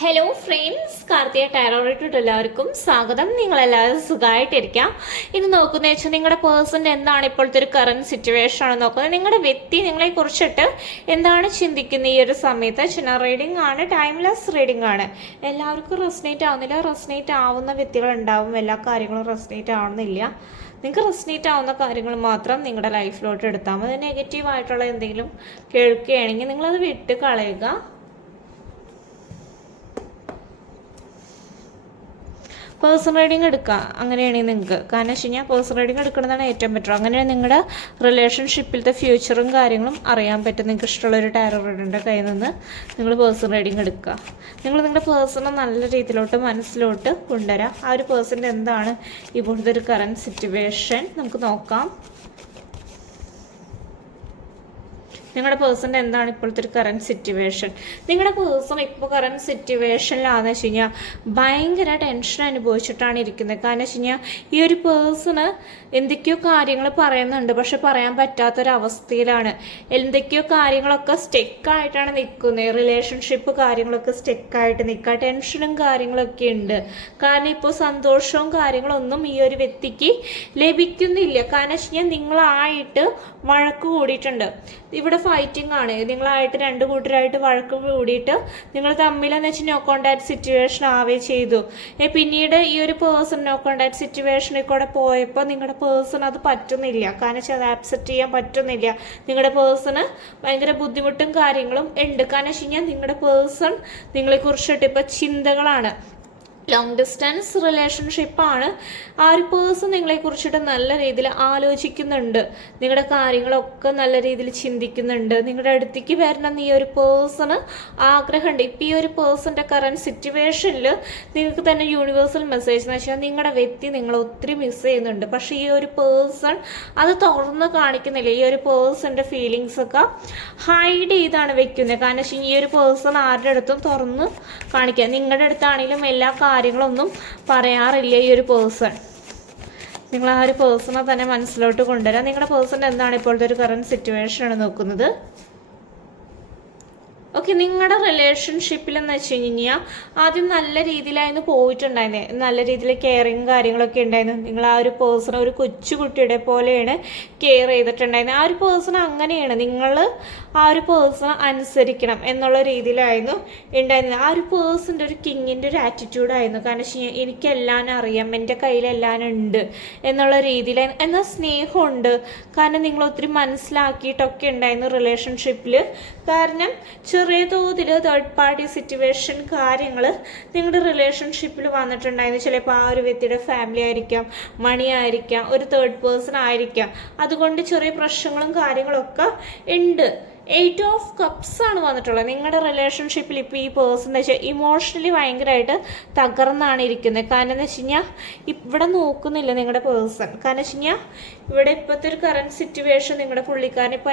Hello friends, Karthika ടാരോറിട്ട് എല്ലാവർക്കും സ്വാഗതം. നിങ്ങളെല്ലാവരും സുഖമായിട്ടിരിക്കാം. ഇത് നോക്കുന്നത് വെച്ചാൽ നിങ്ങളുടെ പേഴ്സൻ്റെ എന്താണ് ഇപ്പോഴത്തെ ഒരു കറണ്ട് സിറ്റുവേഷൻ ആണ് നോക്കുന്നത്. നിങ്ങളുടെ വ്യക്തി നിങ്ങളെ കുറിച്ചിട്ട് എന്താണ് ചിന്തിക്കുന്നത് ഈ ഒരു സമയത്ത്. ചിന്ന റീഡിംഗ് ആണ്, ടൈംലെസ് റീഡിംഗ് ആണ്. എല്ലാവർക്കും റെസനേറ്റ് ആവുന്നില്ല. റെസനേറ്റ് ആവുന്ന വ്യക്തികൾ ഉണ്ടാവും, എല്ലാ കാര്യങ്ങളും റെസനേറ്റ് ആവുന്നില്ല. നിങ്ങൾക്ക് റെസനേറ്റ് ആവുന്ന കാര്യങ്ങൾ മാത്രം നിങ്ങളുടെ ലൈഫിലോട്ട് എടുത്താൽ മതി. നെഗറ്റീവായിട്ടുള്ള എന്തെങ്കിലും കേൾക്കുകയാണെങ്കിൽ നിങ്ങളത് വിട്ട് കളയുക. പേഴ്സണൽ റീഡിങ് എടുക്കുക അങ്ങനെയാണെങ്കിൽ നിങ്ങൾക്ക്. കാരണം വെച്ച് കഴിഞ്ഞാൽ പേഴ്സണൽ റീഡിങ് എടുക്കുന്നതാണ് ഏറ്റവും ബെറ്റർ. അങ്ങനെയാണ് നിങ്ങളുടെ റിലേഷൻഷിപ്പിലത്തെ ഫ്യൂച്ചറും കാര്യങ്ങളും അറിയാൻ പറ്റും. നിങ്ങൾക്ക് ഇഷ്ടമുള്ളൊരു ടാരോ റീഡറിൻ്റെ കയ്യിൽ നിന്ന് നിങ്ങൾ പേഴ്സണൽ റീഡിങ് എടുക്കുക. നിങ്ങൾ നിങ്ങളുടെ പേഴ്സണെ നല്ല രീതിയിലോട്ട് മനസ്സിലോട്ട് കൊണ്ടുവരാം. ആ ഒരു പേഴ്സൻ്റെ എന്താണ് ഇപ്പോഴത്തെ ഒരു കറണ്ട് സിറ്റുവേഷൻ നമുക്ക് നോക്കാം. നിങ്ങളുടെ പേഴ്സൻ്റെ എന്താണ് ഇപ്പോഴത്തെ ഒരു കറണ്ട് സിറ്റുവേഷൻ. നിങ്ങളുടെ പേഴ്സൺ ഇപ്പോൾ കറണ്ട് സിറ്റുവേഷനിലാണെന്ന് വെച്ച് കഴിഞ്ഞാൽ ഭയങ്കര ടെൻഷൻ അനുഭവിച്ചിട്ടാണ് ഇരിക്കുന്നത്. കാരണം വെച്ച് കഴിഞ്ഞാൽ ഈ ഒരു പേഴ്സണ് എന്തൊക്കെയോ കാര്യങ്ങൾ പറയുന്നുണ്ട്, പക്ഷെ പറയാൻ പറ്റാത്തൊരവസ്ഥയിലാണ്. എന്തൊക്കെയോ കാര്യങ്ങളൊക്കെ സ്റ്റെക്കായിട്ടാണ് നിൽക്കുന്നത്. റിലേഷൻഷിപ്പ് കാര്യങ്ങളൊക്കെ സ്റ്റെക്കായിട്ട് നിൽക്കുക. ടെൻഷനും കാര്യങ്ങളൊക്കെ ഉണ്ട്. കാരണം ഇപ്പോൾ സന്തോഷവും കാര്യങ്ങളൊന്നും ഈ ഒരു വ്യക്തിക്ക് ലഭിക്കുന്നില്ല. കാരണം വെച്ച് കഴിഞ്ഞാൽ നിങ്ങളായിട്ട് വഴക്ക് കൂടിയിട്ടുണ്ട്. ഇവിടെ ഫൈറ്റിംഗ് ആണ്. നിങ്ങളായിട്ട് രണ്ട് കൂട്ടരായിട്ട് വഴക്ക് കൂടിയിട്ട് നിങ്ങൾ തമ്മിലെന്ന് വെച്ചാൽ നോ കോണ്ടാക്ട് സിറ്റുവേഷൻ ആവേ ചെയ്തു. പിന്നീട് ഈ ഒരു പേഴ്സൺ നോ കോണ്ടാക്ട് സിറ്റുവേഷനിൽ കൂടെ പോയപ്പോൾ നിങ്ങളുടെ പേഴ്സൺ അത് പറ്റുന്നില്ല. കാരണം വെച്ചാൽ അത് ആക്സെപ്റ്റ് ചെയ്യാൻ പറ്റുന്നില്ല. നിങ്ങളുടെ പേഴ്സണ് ഭയങ്കര ബുദ്ധിമുട്ടും കാര്യങ്ങളും ഉണ്ട്. കാരണം വെച്ച് കഴിഞ്ഞാൽ നിങ്ങളുടെ പേഴ്സൺ നിങ്ങളെക്കുറിച്ചിട്ട് ഇപ്പോൾ ചിന്തകളാണ്. ലോങ് ഡിസ്റ്റൻസ് റിലേഷൻഷിപ്പാണ്. ആ ഒരു പേഴ്സൺ നിങ്ങളെക്കുറിച്ചിട്ട് നല്ല രീതിയിൽ ആലോചിക്കുന്നുണ്ട്. നിങ്ങളുടെ കാര്യങ്ങളൊക്കെ നല്ല രീതിയിൽ ചിന്തിക്കുന്നുണ്ട്. നിങ്ങളുടെ അടുത്തേക്ക് വരണം ഈ ഒരു പേഴ്സണ് ആഗ്രഹമുണ്ട്. ഇപ്പം ഈ ഒരു പേഴ്സൻ്റെ കറണ്ട് സിറ്റുവേഷനിൽ നിങ്ങൾക്ക് തന്നെ യൂണിവേഴ്സൽ മെസ്സേജ് എന്ന് വെച്ചാൽ നിങ്ങളുടെ വ്യക്തി നിങ്ങളെ ഒത്തിരി മിസ് ചെയ്യുന്നുണ്ട്. പക്ഷേ ഈ ഒരു പേഴ്സൺ അത് തുറന്ന് കാണിക്കുന്നില്ല. ഈ ഒരു പേഴ്സൻ്റെ ഫീലിങ്സൊക്കെ ഹൈഡ് ചെയ്താണ് വെക്കുന്നത്. കാരണം വെച്ചാൽ ഈ ഒരു പേഴ്സൺ ആരുടെ അടുത്തും തുറന്ന് കാണിക്കുക. നിങ്ങളുടെ അടുത്താണെങ്കിലും എല്ലാ കാര്യങ്ങളൊന്നും പറയാറില്ല ഈ ഒരു പേഴ്സൺ. നിങ്ങൾ ആ ഒരു പേഴ്സണെ തന്നെ മനസ്സിലോട്ട് കൊണ്ടുവരാം. നിങ്ങളുടെ പേഴ്സൺ എന്താണ് ഇപ്പോഴത്തെ ഒരു കറണ്ട് സിറ്റുവേഷനാണ് നോക്കുന്നത്. ഓക്കെ, നിങ്ങളുടെ റിലേഷൻഷിപ്പിൽ എന്ന് വെച്ച് കഴിഞ്ഞാൽ ആദ്യം നല്ല രീതിയിലായിരുന്നു പോയിട്ടുണ്ടായിരുന്നേ. നല്ല രീതിയിൽ കെയറിങ് കാര്യങ്ങളൊക്കെ ഉണ്ടായിരുന്നു. നിങ്ങൾ ആ ഒരു പേഴ്സണെ ഒരു കൊച്ചുകുട്ടിയുടെ പോലെയാണ് കെയർ ചെയ്തിട്ടുണ്ടായിരുന്നത്. ആ ഒരു പേഴ്സൺ അങ്ങനെയാണ്. നിങ്ങൾ ആ ഒരു പേഴ്സണെ അനുസരിക്കണം എന്നുള്ള രീതിയിലായിരുന്നു ഉണ്ടായിരുന്നത്. ആ ഒരു പേഴ്സൻ്റെ ഒരു കിങ്ങിൻ്റെ ഒരു ആറ്റിറ്റ്യൂഡായിരുന്നു. കാരണം വെച്ച് എനിക്കെല്ലാം അറിയാം, എൻ്റെ കയ്യിലെല്ലാം ഉണ്ട് എന്നുള്ള രീതിയിലായിരുന്നു. എന്നാൽ സ്നേഹമുണ്ട്. കാരണം നിങ്ങൾ ഒത്തിരി മനസ്സിലാക്കിയിട്ടൊക്കെ ഉണ്ടായിരുന്നു റിലേഷൻഷിപ്പിൽ. കാരണം ചെറിയ തോതിൽ തേർഡ് പാർട്ടി സിറ്റുവേഷൻ കാര്യങ്ങൾ നിങ്ങളുടെ റിലേഷൻഷിപ്പിൽ വന്നിട്ടുണ്ടായിരുന്നു. ചിലപ്പോൾ ആ ഒരു വ്യക്തിയുടെ ഫാമിലി ആയിരിക്കാം, മണി ആയിരിക്കാം, ഒരു തേർഡ് പേഴ്സൺ ആയിരിക്കാം. അതുകൊണ്ട് ചെറിയ പ്രശ്നങ്ങളും കാര്യങ്ങളൊക്കെ ഉണ്ട്. 8 ഓഫ് കപ്സ് ആണ് വന്നിട്ടുള്ളത്. നിങ്ങളുടെ റിലേഷൻഷിപ്പിൽ ഇപ്പോൾ ഈ പേഴ്സൺ എന്ന് വെച്ചാൽ ഇമോഷണലി ഭയങ്കരമായിട്ട് തകർന്നാണ് ഇരിക്കുന്നത്. കാരണം എന്ന് വെച്ച് കഴിഞ്ഞാൽ ഇവിടെ നോക്കുന്നില്ല നിങ്ങളുടെ പേഴ്സൺ. കാരണം വെച്ച് കഴിഞ്ഞാൽ ഇവിടെ ഇപ്പോഴത്തെ ഒരു കറണ്ട് സിറ്റുവേഷൻ നിങ്ങളുടെ പുള്ളിക്കാരി ഇപ്പോൾ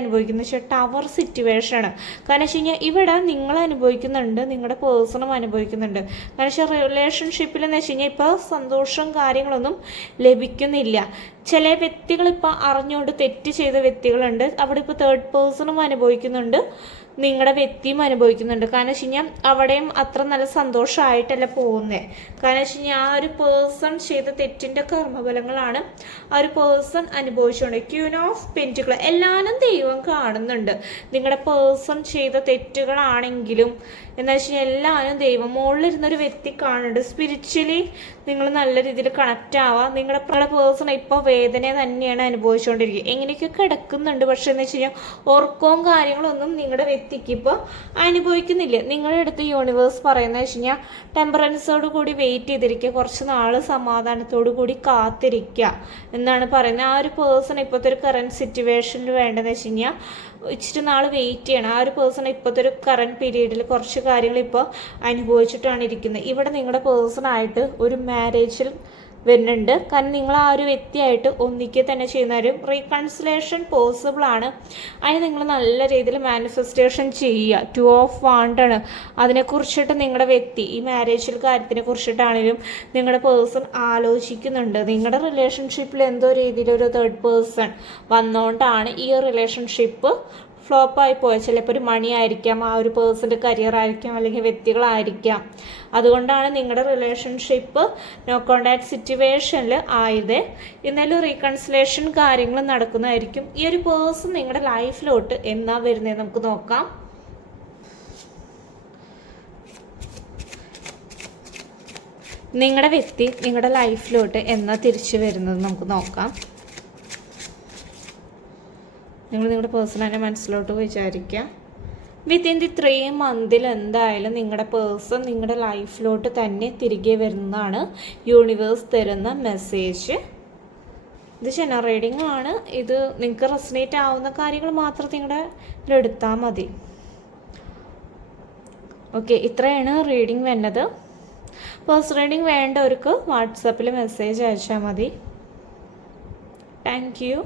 അനുഭവിക്കുന്ന വെച്ചാൽ ടവർ സിറ്റുവേഷനാണ്. കാരണം വെച്ച് കഴിഞ്ഞാൽ ഇവിടെ നിങ്ങൾ അനുഭവിക്കുന്നുണ്ട്, നിങ്ങളുടെ പേഴ്സണും അനുഭവിക്കുന്നുണ്ട്. കാരണം വെച്ചാൽ റിലേഷൻഷിപ്പിൽ എന്ന് വെച്ച് കഴിഞ്ഞാൽ ഇപ്പോൾ സന്തോഷം കാര്യങ്ങളൊന്നും ലഭിക്കുന്നില്ല. ചില വ്യക്തികൾ ഇപ്പോൾ അറിഞ്ഞുകൊണ്ട് തെറ്റ് ചെയ്ത വ്യക്തികളുണ്ട്. അവിടെ ഇപ്പോൾ തേർഡ് പേഴ്സണും അനുഭവിക്കുന്നുണ്ട്, നിങ്ങളുടെ വ്യക്തിയും അനുഭവിക്കുന്നുണ്ട്. കാരണം വെച്ച് കഴിഞ്ഞാൽ അവിടെയും അത്ര നല്ല സന്തോഷമായിട്ടല്ല പോകുന്നത്. കാരണം വെച്ച് കഴിഞ്ഞാൽ ആ ഒരു പേഴ്സൺ ചെയ്ത തെറ്റിൻ്റെ കർമ്മഫലങ്ങളാണ് ആ ഒരു പേഴ്സൺ അനുഭവിച്ചുകൊണ്ട്. ക്യൂൻ ഓഫ് പെന്റിക്കിൾ എല്ലാവരും ദൈവം കാണുന്നുണ്ട്. നിങ്ങളുടെ പേഴ്സൺ ചെയ്ത തെറ്റുകളാണെങ്കിലും എന്താ വെച്ച് കഴിഞ്ഞാൽ എല്ലാവരും ദൈവം മുകളിലിരുന്നൊരു വ്യക്തി കാണുന്നുണ്ട്. സ്പിരിച്വലി നിങ്ങൾ നല്ല രീതിയിൽ കണക്റ്റ് ആവാം. നിങ്ങളുടെ പേഴ്സൺ ഇപ്പോൾ വേദന തന്നെയാണ് അനുഭവിച്ചുകൊണ്ടിരിക്കുക. എങ്ങനെയൊക്കെ കിടക്കുന്നുണ്ട്. പക്ഷെ എന്ന് വെച്ച് കഴിഞ്ഞാൽ ഉറക്കവും കാര്യങ്ങളൊന്നും നിങ്ങളുടെ വ്യക്തിക്ക് ഇപ്പോൾ അനുഭവിക്കുന്നില്ല. നിങ്ങളുടെ അടുത്ത് യൂണിവേഴ്സ് പറയുന്നത് വെച്ച് കഴിഞ്ഞാൽ ടെമ്പറൻസോട് കൂടി വെയിറ്റ് ചെയ്തിരിക്കുക, കുറച്ച് നാൾ സമാധാനത്തോടു കൂടി കാത്തിരിക്കുക എന്നാണ് പറയുന്നത്. ആ ഒരു പേഴ്സൺ ഇപ്പോഴത്തെ ഒരു കറണ്ട് സിറ്റുവേഷനിൽ വേണ്ടതെന്ന് വെച്ച് കഴിഞ്ഞാൽ ഇച്ചിരി നാൾ വെയിറ്റ് ചെയ്യണം. ആ ഒരു പേഴ്സൺ ഇപ്പോഴത്തെ ഒരു കറണ്ട് പീരീഡിൽ കുറച്ച് കാര്യങ്ങൾ ഇപ്പോൾ അനുഭവിച്ചിട്ടാണ് ഇരിക്കുന്നത്. ഇവിടെ നിങ്ങളുടെ പേഴ്സണായിട്ട് ഒരു മാരേജിൽ വരുന്നുണ്ട്. കാരണം നിങ്ങൾ ആ ഒരു വ്യക്തിയായിട്ട് ഒന്നിക്കുക തന്നെ ചെയ്യുന്ന ഒരു റീകൺസിലേഷൻ പോസിബിൾ ആണ്. അതിന് നിങ്ങൾ നല്ല രീതിയിൽ മാനിഫെസ്റ്റേഷൻ ചെയ്യുക. 2 ഓഫ് വാണ്ടാണ്. അതിനെക്കുറിച്ചിട്ട് നിങ്ങളുടെ വ്യക്തി ഈ മാരേജിൽ കാര്യത്തിനെ കുറിച്ചിട്ടാണെങ്കിലും നിങ്ങളുടെ പേഴ്സൺ ആലോചിക്കുന്നുണ്ട്. നിങ്ങളുടെ റിലേഷൻഷിപ്പിൽ എന്തോ രീതിയിലൊരു തേർഡ് പേഴ്സൺ വന്നുകൊണ്ടാണ് ഈ റിലേഷൻഷിപ്പ് ഫ്ലോപ്പായി പോയ ചിലപ്പോൾ ഒരു മണി ആയിരിക്കാം, ആ ഒരു പേഴ്സൻ്റെ കരിയർ ആയിരിക്കാം, അല്ലെങ്കിൽ വ്യക്തികളായിരിക്കാം. അതുകൊണ്ടാണ് നിങ്ങളുടെ റിലേഷൻഷിപ്പ് നോ കോണ്ടാക്ട് സിറ്റുവേഷനിൽ ആയത്. എന്നാലും റീകൺസിലേഷൻ കാര്യങ്ങൾ നടക്കുന്നതായിരിക്കും. ഈ ഒരു പേഴ്സൺ നിങ്ങളുടെ ലൈഫിലോട്ട് എന്നാ വരുന്നത് നമുക്ക് നോക്കാം. നിങ്ങളുടെ വ്യക്തി നിങ്ങളുടെ ലൈഫിലോട്ട് എന്നാ തിരിച്ചു വരുന്നത് നമുക്ക് നോക്കാം. നിങ്ങളുടെ പേഴ്സണെ മനസ്സിലോട്ട് വിചാരിക്കുക. വിത്തിൻ ദി 3 മന്തിൽ എന്തായാലും നിങ്ങളുടെ പേഴ്സൺ നിങ്ങളുടെ ലൈഫിലോട്ട് തന്നെ തിരികെ വരുന്നതാണ് യൂണിവേഴ്സ് തരുന്ന മെസ്സേജ്. ഇത് ജനറൽ റീഡിംഗ് ആണ്. ഇത് നിങ്ങൾക്ക് റെസനേറ്റ് ആവുന്ന കാര്യങ്ങൾ മാത്രം നിങ്ങളുടെ ഇതിലെടുത്താൽ മതി. ഓക്കെ, ഇത്രയാണ് റീഡിംഗ് വരുന്നത്. പേഴ്സണൽ റീഡിംഗ് വേണ്ടവർക്ക് വാട്സാപ്പിൽ മെസ്സേജ് അയച്ചാൽ മതി. Thank you.